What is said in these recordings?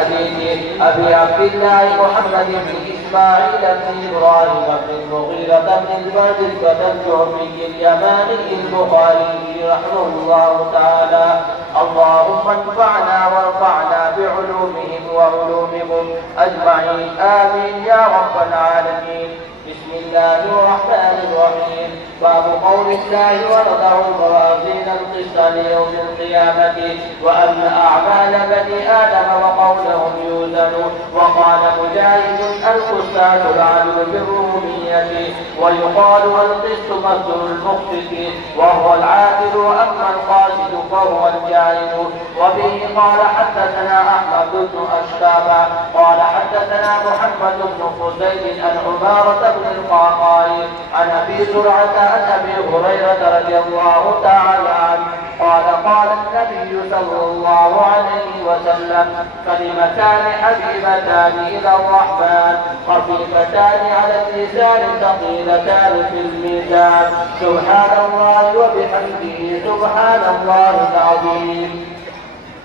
حديث أبي عبد الله محمد بن إسماعيل بن إبراهيم بن المغيرة بن البردة الجعفي اليماني البخاري رحمه الله تعالى. اللهم انفعنا وارفعنا بعلومهم وعلومكم أجمعين آمين يا رب العالمين. بسم الله الرحمن الرحيم. باب قول الله ونضع الموازين القسط ليوم القيامة وأن أعمال بني آدم وقولهم يوزن. وقال مجاهد القسطاس العدل بالرومية ويقال القسط مصدر المقسط وهو العادل وأما القاسط فهو الجاهل. وبه قال حدثنا أحمد بن أشتاب قال حدثنا محمد بن فضيل عن عمارة بن القعقاع عن أبي زرعة عن أبي هريرة رضي الله تعالى عنه قال قال النبي صلى الله عليه وسلم كلمتان حبيبتان إلى الرحمن خفيفتان على اللسان ثقيلتان في الميزان سبحان الله وبحمده سبحان الله العظيم.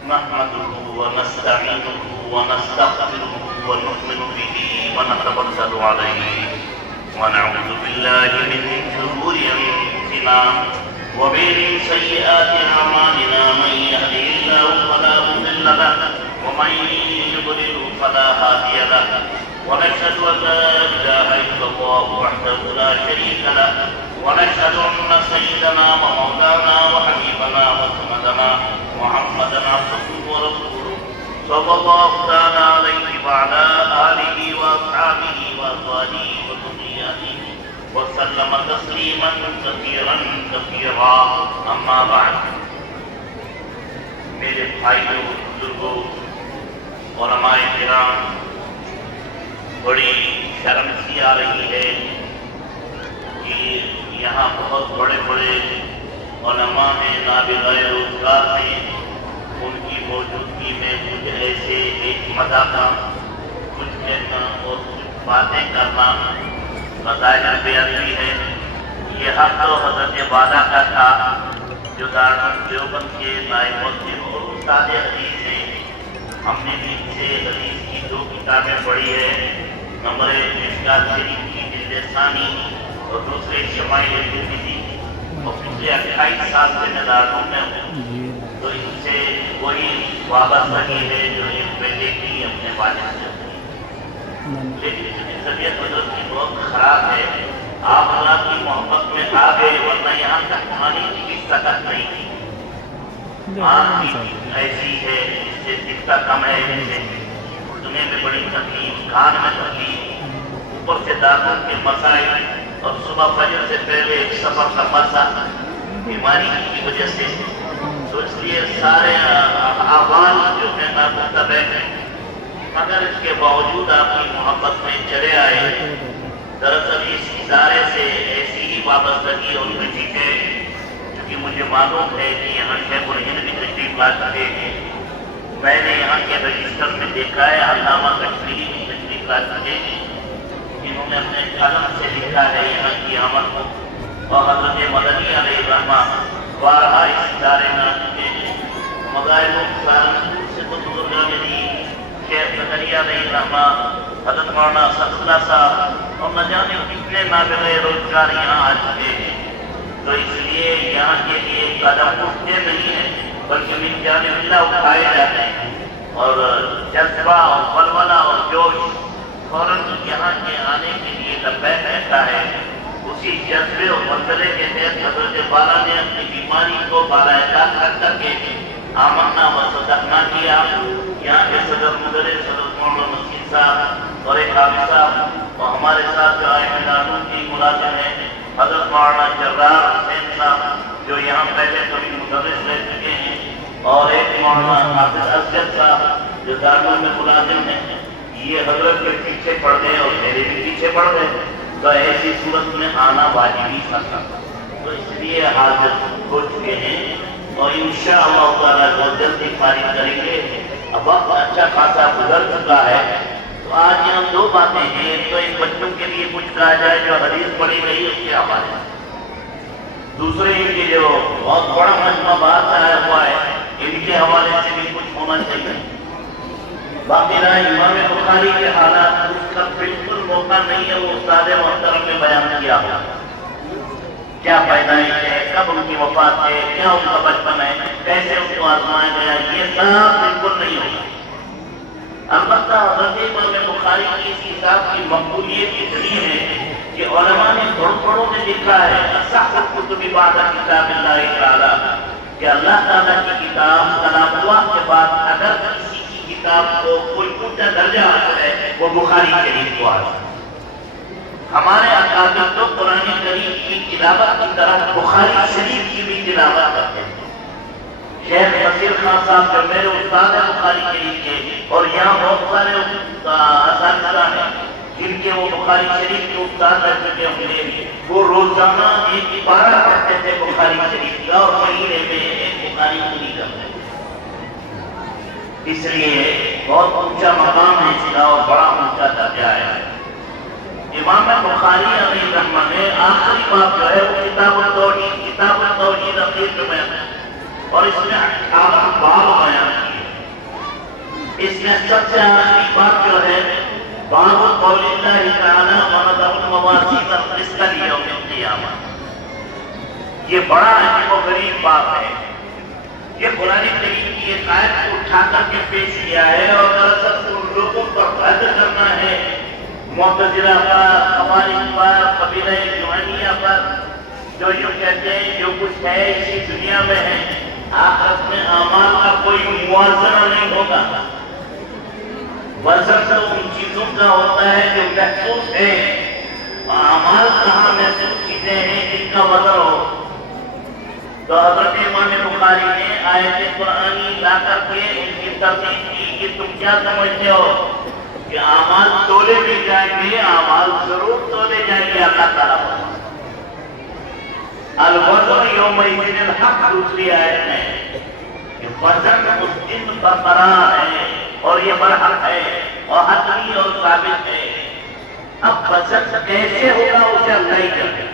نحمده ونستعينه ونستغفره ونؤمن به ونتوكل عليه ونعوذ بالله من شرور أنفسنا ومن سيئات أعمالنا من يهده الله فلا مضل له ومن يضلل فلا هادي له ونشهد أن لا إله إلا الله وحده لا شريك له ونشهد أن سيدنا ومولانا وحبيبنا وسندنا محمدا عبده ورسوله صلى الله تعالى عليه وعلى آله وأصحابه وأزواجه وذرياته وسلم تسليما كثيرا كثيرا اما بعد. میرے بھائیوں بزرگوں علماء کرام، بڑی شرم سی آ رہی ہے کہ یہاں بہت بڑے بڑے علماء ہیں، نابغہ روزگار ہیں، ان کی موجودگی میں مجھے ایسے ایک مذاقہ کچھ کہنا اور کچھ باتیں کرنا مسائل بیعتی ہے. یہ حق تو حضرت والا کا تھا جو دارالعلوم دیوبند کے نائب مفتی اور استاد حدیث ہیں. ہم نے بھی ان سے حدیث کی 2 کتابیں پڑھی ہے، نمبر مشکات شریف کی جلد ثانی اور دوسرے شمائل ترمذی، اور پچھلے 28 سال سے میں دارالعلوم میں ہوں، تو ان سے وہی وابستگی ہے جو ایک بیٹے کی اپنے والد سے. لیکن طبیعت حضرت کی بہت خراب ہے. آپ اللہ کی محبت میں آ گئے، ورنہ یہاں تک آنے کی بھی طاقت نہیں تھی. ایسی ہے جس سے دکھتا کم ہے، جس سے اٹھنے میں بڑی تکلیف، کان میں تکلیف، اوپر سے دانتوں کے مسائل، اور صبح فجر سے پہلے ایک سفر کا مسا بیماری کی وجہ سے. تو اس لیے سارے اعمال جو ہے نامرتب ہے، مگر اس کے باوجود آپ کی محبت میں چلے آئے. دراصل اس ادارے سے ایسی ہی وابستگی اور خوشی ہے کیونکہ مجھے معلوم ہے کہ یہاں شیخ الہند بھی تشریف لا چکے ہیں. میں نے یہاں کے رجسٹر میں دیکھا ہے علامہ کشمیری بھی تشریف لا چکے ہیں، انہوں نے اپنے قلم سے لکھا ہے یہاں کی آمد کو. اور حضرت مدنی علیہ الرحمہ بارہا اس ادارے میں آ چکے ہیں. مظاہروں سہارنپور سے تو بزرگان دی شیخ زکریا علیہ الرحمہ، حضرت مولانا اسداللہ صاحب، اور نہ جانے کتنے نابغہ روزگار یہاں آ چکے ہیں. تو اس لیے یہاں کے لیے قدم اٹھتے نہیں ہیں بلکہ من جانب اللہ اٹھائے جاتے ہیں. اور جذبہ اور ولولہ اور جوش فوراً یہاں کے آنے کے لیے لبیک رہتا ہے. اسی جذبے اور ولولے کے تحت حضرت والا نے اپنی بیماری کو بالائقات رکھ کر کے آمنا و صدقنا کیا. یہاں کے صدر مدرس حضرت مولانا مسکین صاحب اور ایک حافظ صاحب، اور ہمارے ساتھ جو دارالعلوم کی ملازم ہیں حضرت مولانا جرار حسین صاحب جو یہاں پہلے کبھی مدرس رہ چکے ہیں، اور ایک مولانا حافظ اصغر صاحب جو دارالعلوم میں ملازم ہیں. یہ حضرت کے پیچھے پڑ گئے اور میرے بھی پیچھے پڑ گئے، تو ایسی صورت میں آنا واجبی تھا. تو اس لیے حاضر ہو چکے ہیں اور انشاءاللہ تعالیٰ بہت جلدی فارغ کریں گے. اب وقت اچھا خاصا گزر چکا ہے، تو آج یہاں 2 باتیں ہیں. ایک تو ان بچوں کے لیے کچھ کہا جائے جو حدیث پڑھی گئی اس کے حوالے، دوسرے ان کے جو بہت بڑا مجمع باہر سے آیا ہوا ہے ان کے حوالے سے بھی کچھ ہونا چاہیے. باقی رہا امام بخاری کے حالات اس کا بالکل موقع نہیں ہے وہ استاد محترم نے بیان کیا ہو، کیا پیدائش ہے، کب ان کی وفات ہے، کیا ان کا بچپن ہے، کیسے ان کو آزمایا گیا، یہ سب بالکل نہیں ہوگا۔ البتہ حضرت امام بخاری کی اس کتاب کی مقبولیت اتنی ہے کہ علماء نے بڑوں میں لکھا ہے اصح الکتب بعد کتاب اللہ تعالی، کہ اللہ تعالیٰ کی کتاب کلام اللہ کے بعد اگر کسی کی کتاب کو کوئی اونچا درجہ حاصل ہے وہ بخاری شریف کو حاصل ہے۔ ہمارے اکابر تو قرآن کریم کی تلاوت کی طرح بخاری شریف کی بھی تلاوت کرتے ہیں۔ شیخ نصیر خان صاحب جو میرے استاد ہیں بخاری شریف کے، اور یہاں بہت سارے اساتذہ ہیں جن کے وہ بخاری شریف کے استاد رہ چکے ہوں گے، وہ روزانہ ایک پارہ پڑھتے تھے بخاری شریف کا اور مہینے میں ایک بخاری پوری کرتے تھے۔ اس لیے بہت اونچا مقام ہے اس کا اور بڑا اونچا درجہ ہے۔ امام بخاری علیہ الرحمہ نے آخری باب جو ہے وہ کتاب التوحید اخیر میں اور اس میں 58 باب بیان کیے۔ اس میں سب سے آخری بات جو ہے باب قول اللہ تعالی وَنَضَعُ الْمَوَازِينَ الْقِسْطَ لِيَوْمِ الْقِیامَہ، یہ بڑا عجیب و غریب باب ہے۔ یہ قرآن کریم کی ایک آیت کو اٹھا کر کے پیش کیا ہے اور دراصل ان لوگوں پر رد کرنا ہے، معتزلہ پر، خوارج پر، قبیلہ جوہنیہ پر، جو یوں کہتے ہیں جو کچھ ہے اسی دنیا میں ہے، آخرت میں اعمال کا کوئی موازنہ نہیں ہوگا۔ وزن تو ان چیزوں کا ہوتا ہے جو محسوس ہے، اعمال کہاں محسوس چیزیں ہیں جن کا وزن ہو۔ تو حضرت امام بخاری نے آیت قرآنی لا کر کے ان کی ترتیب کی کہ تم کیا سمجھتے ہو کہ اعمال تولے بھی جائیں گے، اعمال ضرور تولے جائیں گے اللہ تعالیٰ پر۔ الوزن یومئذ الحق دوسری آیت میں کہ وزن اس دن برقرار ہے اور یہ برحق ہے اور حتمی اور ثابت ہے۔ اب وزن کیسے ہوگا اسے اللہ ہی جانے۔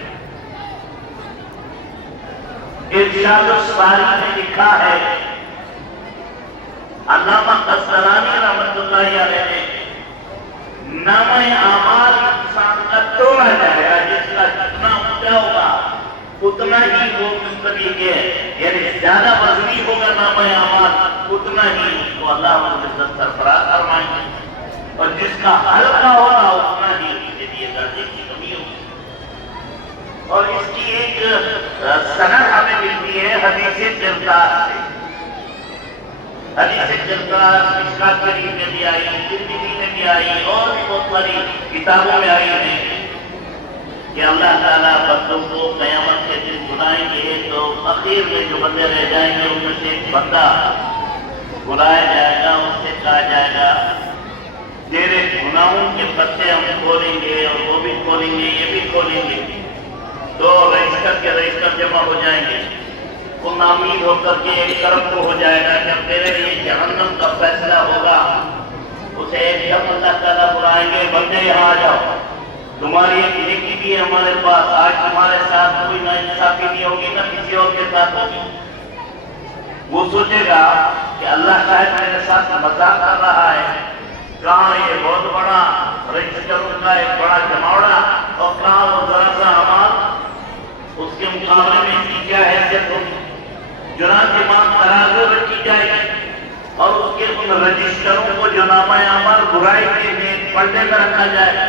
ارشاد الساری میں لکھا ہے، علامہ قسطلانی رحمۃ اللہ علیہ نے نامہ اعمال انسان کا توڑا جائے گا، جس کا جتنا اونچا ہوگا اتنا ہی وہ مستقبل کے یعنی زیادہ وزنی ہوگا نامہ اعمال اتنا ہی اس کو اللہ رب العزت سرفراز فرمائیں گے، اور جس کا ہلکا ہوگا اتنا ہی اس کے لیے درجے کی کمی ہوگی۔ اور اس کی ایک سند ہمیں ملتی ہے حدیث جلدار سے۔ حدیث جلدار مشکات شریف میں بھی آئی، ترمذی میں بھی آئی اور بھی بہت ساری کتابوں میں آئی ہے کہ اللہ تعالیٰ بندوں کو قیامت کے دن بلائیں گے تو اخیر میں جو بندے رہ جائیں گے ان میں سے ایک بندہ بلایا جائے گا، اس سے کہا جائے گا تیرے گناہوں کے پتے ہم کھولیں گے اور وہ بھی کھولیں گے یہ بھی کھولیں گے، تو رجسٹر جمع ہو جائیں گے۔ وہ نامید ہو کر کے ایک طرف کو ہو جائے گا جب تیرے لیے جہنم کا فیصلہ ہوگا، اسے ایک دم اللہ تعالیٰ بلائیں گے بندے یہاں آ جاؤ، تمہاری ایک نیکی بھی ہے ہمارے پاس، آج تمہارے ساتھ کوئی ناانصافی نہیں ہوگی نہ کسی اور کے ساتھ ہوگی۔ وہ سوچے گا کہ اللہ شاید میرے ساتھ مذاق کر رہا ہے، کہاں یہ بہت بڑا رجسٹروں کا ایک بڑا جماوڑا اور کہاں وہ ذرا سا اعمال، اس کے مقابلے میں اس کی کیا حیثیت ہوگی۔ چنانچہ وہاں ترازو رکھی جائے گی اور اس کے ان رجسٹروں کو جو نامہ اعمال برائی کے لیے پڑھنے میں رکھا جائے گا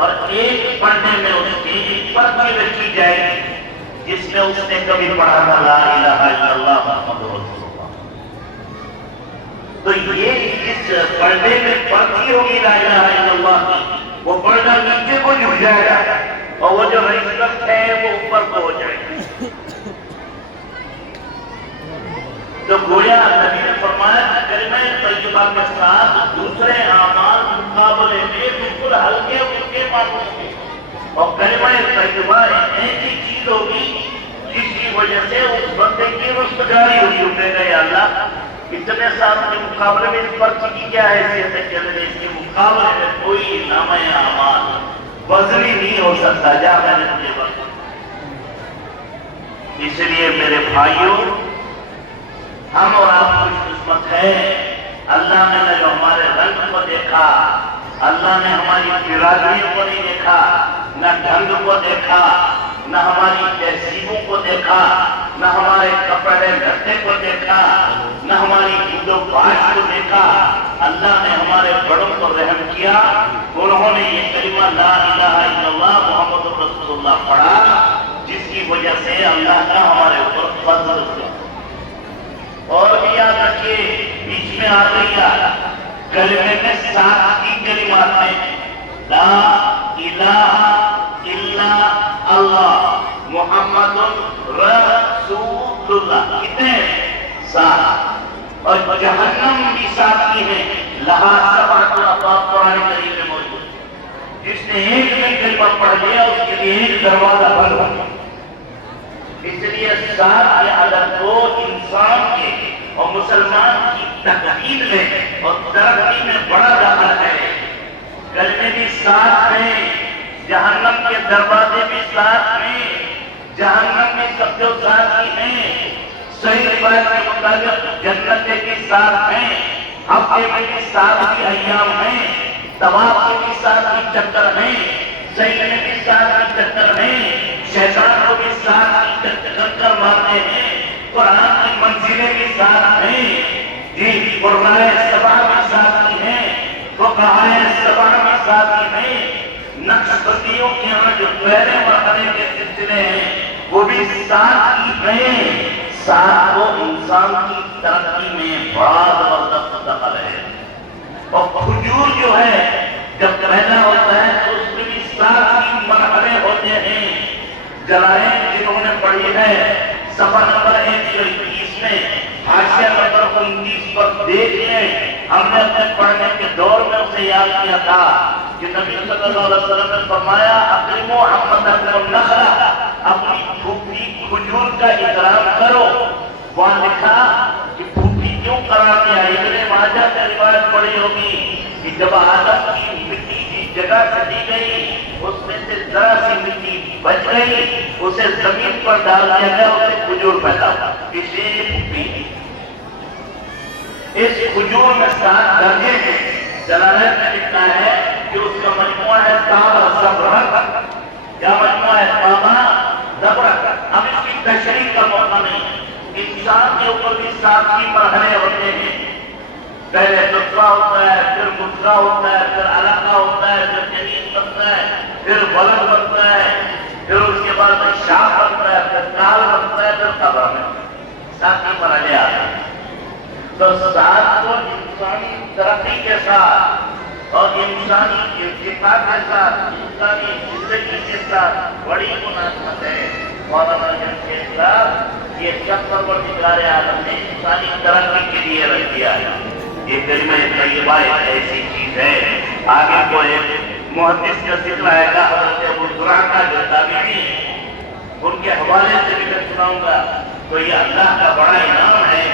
اور ایک پڑھنے میں اس کی ایک پرچی رکھی جائے گی جس میں اس نے کبھی پڑھا تھا لا الہ الا اللہ محمد رسول اللہ۔ تو یہ اس پڑھنے میں پرچی ہوگی لا الہ الا اللہ کی، وہ پڑھنا نیچے کو جھک جائے گا اور وہ جو رجسٹر ہے وہ اوپر کو ہو جائے گا۔ تو گویا نبی نے فرمایا کہ کلمہ طیبہ کے ساتھ دوسرے اعمال مقابلے میں بالکل ہلکے پھلکے معلوم ہوں گے، اور کلمہ طیبہ ایک ایسی چیز ہوگی جس کی وجہ سے اس بندے کی رستگاری ہوگی، اٹھے گا یا اللہ اتنے سال کے مقابلے میں اس پرچی کی کیا حیثیت ہے کہ اس کے مقابلے میں کوئی نامہ اعمال وزنی نہیں ہو سکتا جا میں نے وقت۔ اس لیے میرے بھائیوں، ہم اور آپ خوش قسمت ہے، اللہ نے جو ہمارے رنگ کو دیکھا، اللہ نے ہماری برادریوں کو نہیں دیکھا، نہ ڈھنگ کو دیکھا، نہ ہماری تہذیبوں کو دیکھا، نہ ہمارے کپڑے لتے کو دیکھا، نہ ہماری عید و باش کو دیکھا۔ اللہ نے ہمارے بڑوں کو رحم کیا، انہوں نے یہ کلمہ لا الہ الا اللہ محمد رسول اللہ پڑھا، جس کی وجہ سے اللہ کا ہمارے اوپر فضل ہوا۔ اور بھی یاد رکھیے، بیچ میں آ گئی کلمے میں 7 کلمات ہیں، لا الہ الا اللہ محمد رسول اللہ، کتنے؟ 7۔ اور جہنم بھی 7 کی ہے، لہا 7 ابواب قرآن کریم میں موجود، جس نے ایک میں کلمہ پڑھ لیا اس کے لیے ایک دروازہ بند ہو۔ اس لیے 7 کے عدد کو انسان کے اور مسلمان کی تقدیر میں اور ترقی میں بڑا دخل ہے۔ کلمے بھی 7 ہیں، جہنم کے دروازے بھی 7 ہیں، جہنم میں سب جو 7 ہی ہیں، صحیح روایت کے مطابق جنتیں بھی 7 ہیں، ہفتے میں بھی 7 ہی ایام ہیں، طواف کے بھی 7 ہی چکر ہیں، صحیح میں بھی 7 ہی چکر ہیں، شیطان کو بھی 7 ہی چکر مارتے ہیں، قرآن کی منزلیں بھی 7 ہیں، جی قرآن سبا میں 7 ہی ہیں، فقہائے سبا میں 7 ہی ہیں، نقشبندیوں کے یہاں جو پہلے مرحلے کے سلسلے ہیں وہ بھی 7 ہی ہیں۔ 7 کو انسان کی ترقی میں بڑا زبردست دخل ہے۔ اور کھجور جو ہے جب پیدا ہوتا ہے تو اس میں بھی 7 ہی مرحلے ہوتے ہیں۔ جلالین جنہوں نے پڑھی ہے صفحہ نمبر 121 میں حاشیہ نمبر 29 پر دیکھ لیں، ہم نے اپنے پڑھنے کے دور میں اسے یاد کیا تھا کہ نبی صلی اللہ علیہ وسلم نے فرمایا اکرموا عمتکم النخلہ، اپنی پھوپھی کھجور کا اکرام کرو۔ وہاں لکھا کہ پھوپھی کیوں قرار دیا؟ ابن ماجہ سے روایت پڑھی ہوگی کہ جب آدم کی مٹی کی جگہ کٹی گئی اس میں سے ذرا سی مٹی بچ گئی، اسے زمین پر ڈال دیا گیا، اسے کھجور پیدا ہوا، اس لیے پھوپھی۔ اس کھجور میں 7 درجے ہیں۔ جلالین نے لکھا ہے کہ اس کا مجموعہ ہے تابہ زبرق، کیا مجموعہ ہے؟ تابہ زبرق۔ اب اس کی تشریح کا موقع نہیں۔ انسان کے اوپر بھی 7 ہی مرحلے ہوتے ہیں، پہلے نطفہ ہوتا ہے، پھر مضغہ ہوتا ہے، پھر علقہ ہوتا ہے، پھر جنین بنتا ہے، پھر ولد بنتا ہے، پھر اس کے بعد میں شاخ بنتا ہے، پھر کال بنتا ہے، پھر قبر میں 7 ہی مرحلے آتے ہیں۔ تو 7 کو انسانی ترقی کے ساتھ اور انسانی ارتقاء کے ساتھ، انسانی زندگی کے ساتھ بڑی مناسبت ہے۔ مولانا کے ساتھ یہ سب پروردگار عالم نے انسانی ترقی کے لیے رکھ دیا ہے۔ یہ کلمہ طیبہ ایک ایسی چیز ہے، آگے کو ایک محدث کا ذکر آئے گا، حضرت ابو زرع کا جو تابعی ہیں ان کے حوالے سے بھی میں سناؤں گا۔ تو یہ اللہ کا بڑا انعام ہے